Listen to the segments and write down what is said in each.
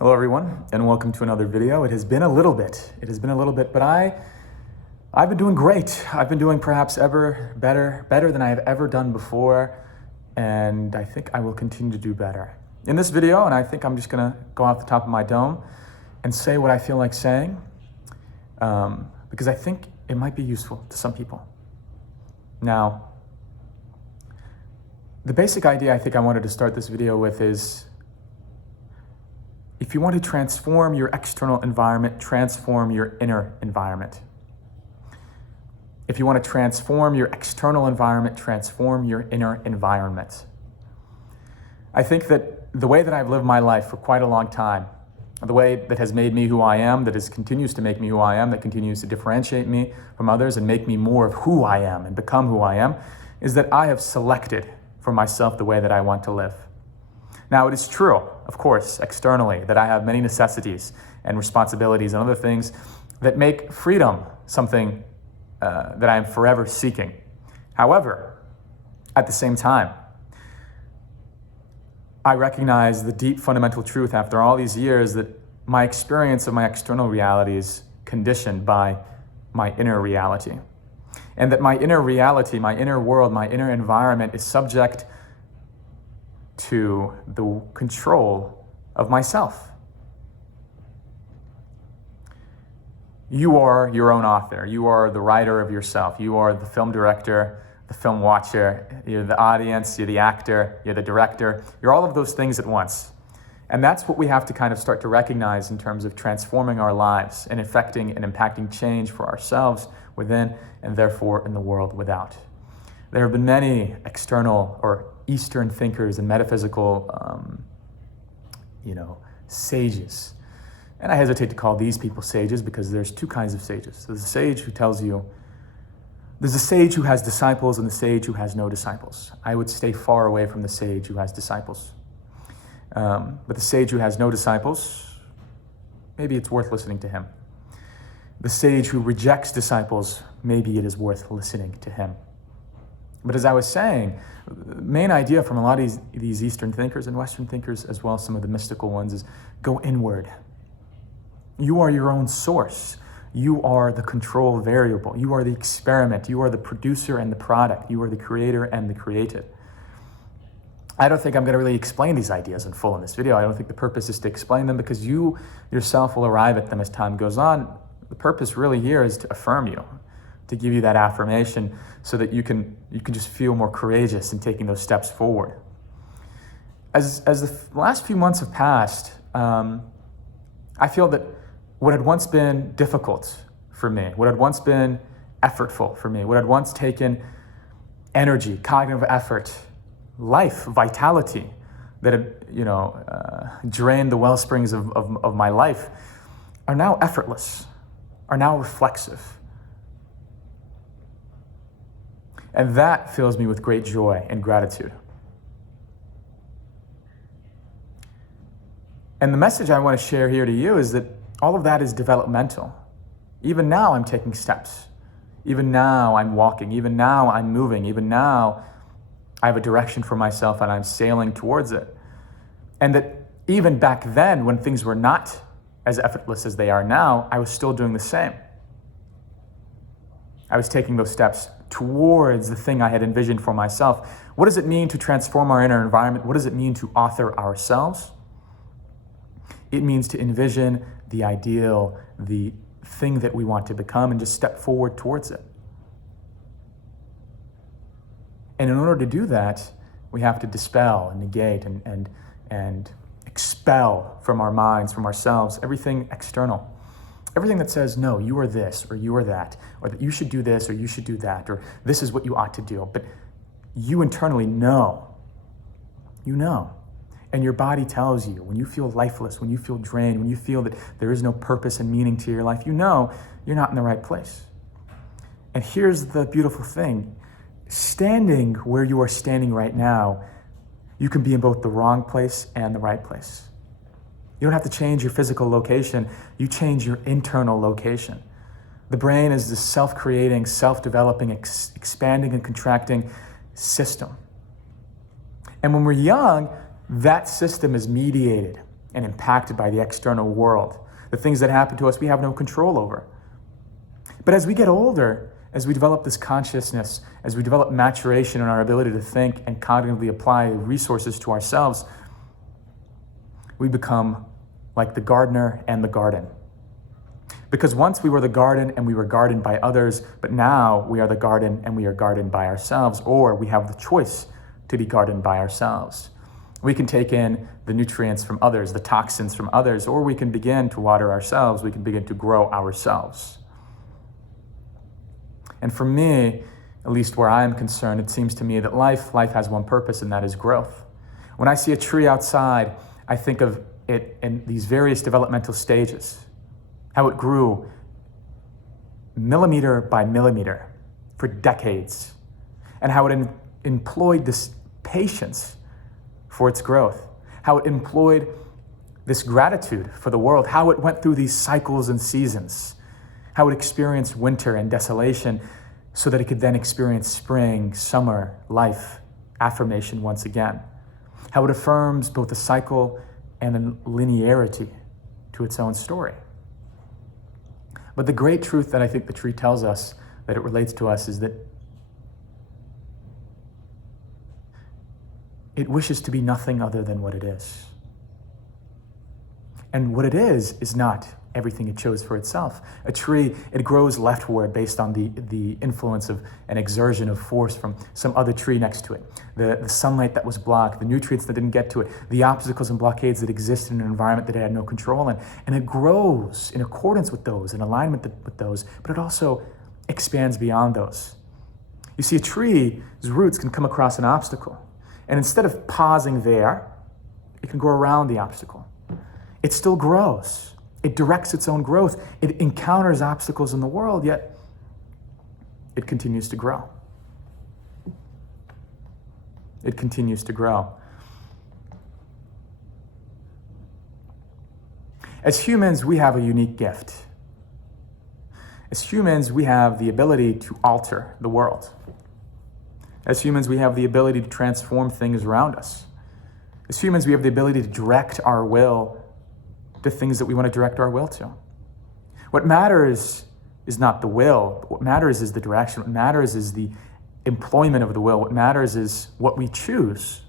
Hello everyone, and welcome to another video. It has been a little bit, but I've been doing great. I've been doing perhaps better than I have ever done before, and I think I will continue to do better. In this video, and I think I'm just gonna go off the top of my dome and say what I feel like saying, because I think it might be useful to some people. Now, the basic idea I think I wanted to start this video with is, if you want to transform your external environment, transform your inner environment. If you want to transform your external environment, transform your inner environment. I think that the way that I've lived my life for quite a long time, the way that has made me who I am, continues to make me who I am, that continues to differentiate me from others and make me more of who I am and become who I am, is that I have selected for myself the way that I want to live. Now, it is true, of course, externally, that I have many necessities and responsibilities and other things that make freedom something that I am forever seeking. However, at the same time, I recognize the deep fundamental truth after all these years that my experience of my external reality is conditioned by my inner reality. And that my inner reality, my inner world, my inner environment is subject to the control of myself. You are your own author. You are the writer of yourself. You are the film director, the film watcher. You're the audience, you're the actor, you're the director. You're all of those things at once. And that's what we have to kind of start to recognize in terms of transforming our lives and affecting and impacting change for ourselves within and therefore in the world without. There have been many external or Eastern thinkers and metaphysical, sages. And I hesitate to call these people sages because there's two kinds of sages. There's a sage who there's a sage who has disciples and the sage who has no disciples. I would stay far away from the sage who has disciples. But the sage who has no disciples, maybe it's worth listening to him. The sage who rejects disciples, maybe it is worth listening to him. But as I was saying, the main idea from a lot of these Eastern thinkers and Western thinkers, as well as some of the mystical ones, is go inward. You are your own source. You are the control variable. You are the experiment. You are the producer and the product. You are the creator and the created. I don't think I'm going to really explain these ideas in full in this video. I don't think the purpose is to explain them because you yourself will arrive at them as time goes on. The purpose really here is to affirm you, to give you that affirmation so that you can just feel more courageous in taking those steps forward. As the last few months have passed, I feel that what had once been difficult for me, what had once been effortful for me, what had once taken energy, cognitive effort, life, vitality, that had drained the well springs of my life, are now effortless, are now reflexive. And that fills me with great joy and gratitude. And the message I want to share here to you is that all of that is developmental. Even now I'm taking steps. Even now I'm walking. Even now I'm moving. Even now I have a direction for myself and I'm sailing towards it. And that even back then, when things were not as effortless as they are now, I was still doing the same. I was taking those steps towards the thing I had envisioned for myself. What does it mean to transform our inner environment? What does it mean to author ourselves? It means to envision the ideal, the thing that we want to become, and just step forward towards it. And in order to do that, we have to dispel and negate and expel from our minds, from ourselves, everything external. Everything that says, no, you are this, or you are that, or that you should do this, or you should do that, or this is what you ought to do. But you internally know. You know. And your body tells you, when you feel lifeless, when you feel drained, when you feel that there is no purpose and meaning to your life, you know you're not in the right place. And here's the beautiful thing. Standing where you are standing right now, you can be in both the wrong place and the right place. You don't have to change your physical location. You change your internal location. The brain is this self-creating, self-developing, expanding and contracting system. And when we're young, that system is mediated and impacted by the external world. The things that happen to us, we have no control over. But as we get older, as we develop this consciousness, as we develop maturation in our ability to think and cognitively apply resources to ourselves, we become like the gardener and the garden. Because once we were the garden and we were gardened by others, but now we are the garden and we are gardened by ourselves, or we have the choice to be gardened by ourselves. We can take in the nutrients from others, the toxins from others, or we can begin to water ourselves, we can begin to grow ourselves. And for me, at least where I am concerned, it seems to me that life has one purpose, and that is growth. When I see a tree outside, I think of it in these various developmental stages, how it grew millimeter by millimeter for decades, and how it employed this patience for its growth, how it employed this gratitude for the world, how it went through these cycles and seasons, how it experienced winter and desolation so that it could then experience spring, summer, life, affirmation once again, how it affirms both the cycle and the linearity to its own story. But the great truth that I think the tree tells us, that it relates to us, is that it wishes to be nothing other than what it is. And what it is not everything it chose for itself. A tree, it grows leftward based on the influence of an exertion of force from some other tree next to it. The sunlight that was blocked, the nutrients that didn't get to it, the obstacles and blockades that exist in an environment that it had no control in. And it grows in accordance with those, in alignment with those, but it also expands beyond those. You see, a tree's roots can come across an obstacle, and instead of pausing there, it can go around the obstacle. It still grows. It directs its own growth. It encounters obstacles in the world, yet it continues to grow. It continues to grow. As humans, we have a unique gift. As humans, we have the ability to alter the world. As humans, we have the ability to transform things around us. As humans, we have the ability to direct our will to things that we want to direct our will to. What matters is not the will, but what matters is the direction. What matters is the employment of the will. What matters is what we choose.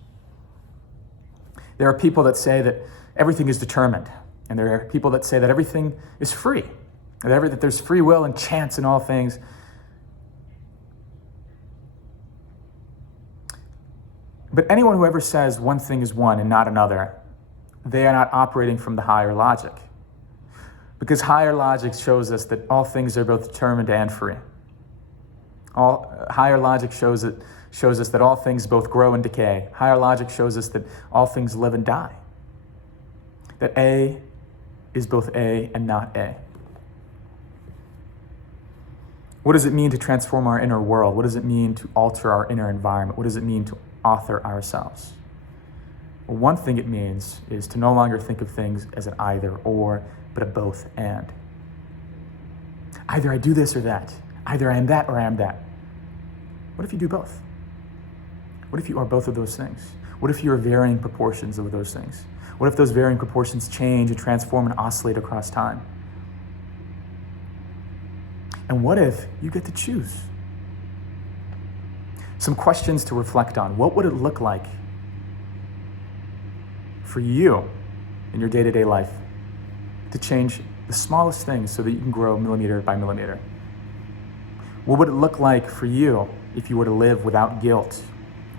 There are people that say that everything is determined, and there are people that say that everything is free, that there's free will and chance in all things. But anyone who ever says one thing is one and not another, they are not operating from the higher logic. Because higher logic shows us that all things are both determined and free. Higher logic shows us that all things both grow and decay. Higher logic shows us that all things live and die. That A is both A and not A. What does it mean to transform our inner world? What does it mean to alter our inner environment? What does it mean to author ourselves? Well, one thing it means is to no longer think of things as an either or, but a both and. Either I do this or that. Either I am that or I am that. What if you do both? What if you are both of those things? What if you are varying proportions of those things? What if those varying proportions change and transform and oscillate across time? And what if you get to choose? Some questions to reflect on. What would it look like for you in your day-to-day life to change the smallest things so that you can grow millimeter by millimeter? What would it look like for you if you were to live without guilt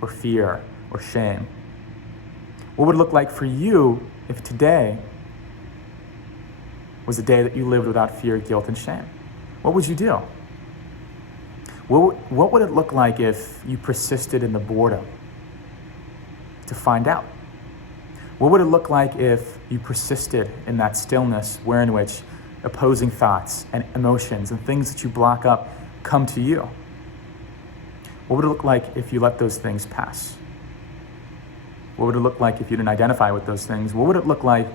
or fear or shame? What would it look like for you if today was a day that you lived without fear, guilt, and shame? What would you do? What would it look like if you persisted in the boredom to find out? What would it look like if you persisted in that stillness wherein which opposing thoughts and emotions and things that you block up come to you? What would it look like if you let those things pass? What would it look like if you didn't identify with those things? What would it look like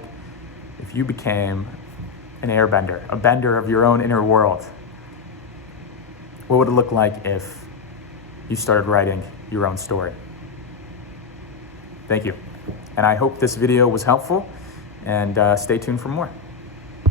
if you became an airbender, a bender of your own inner world? What would it look like if you started writing your own story? Thank you. And I hope this video was helpful. And stay tuned for more.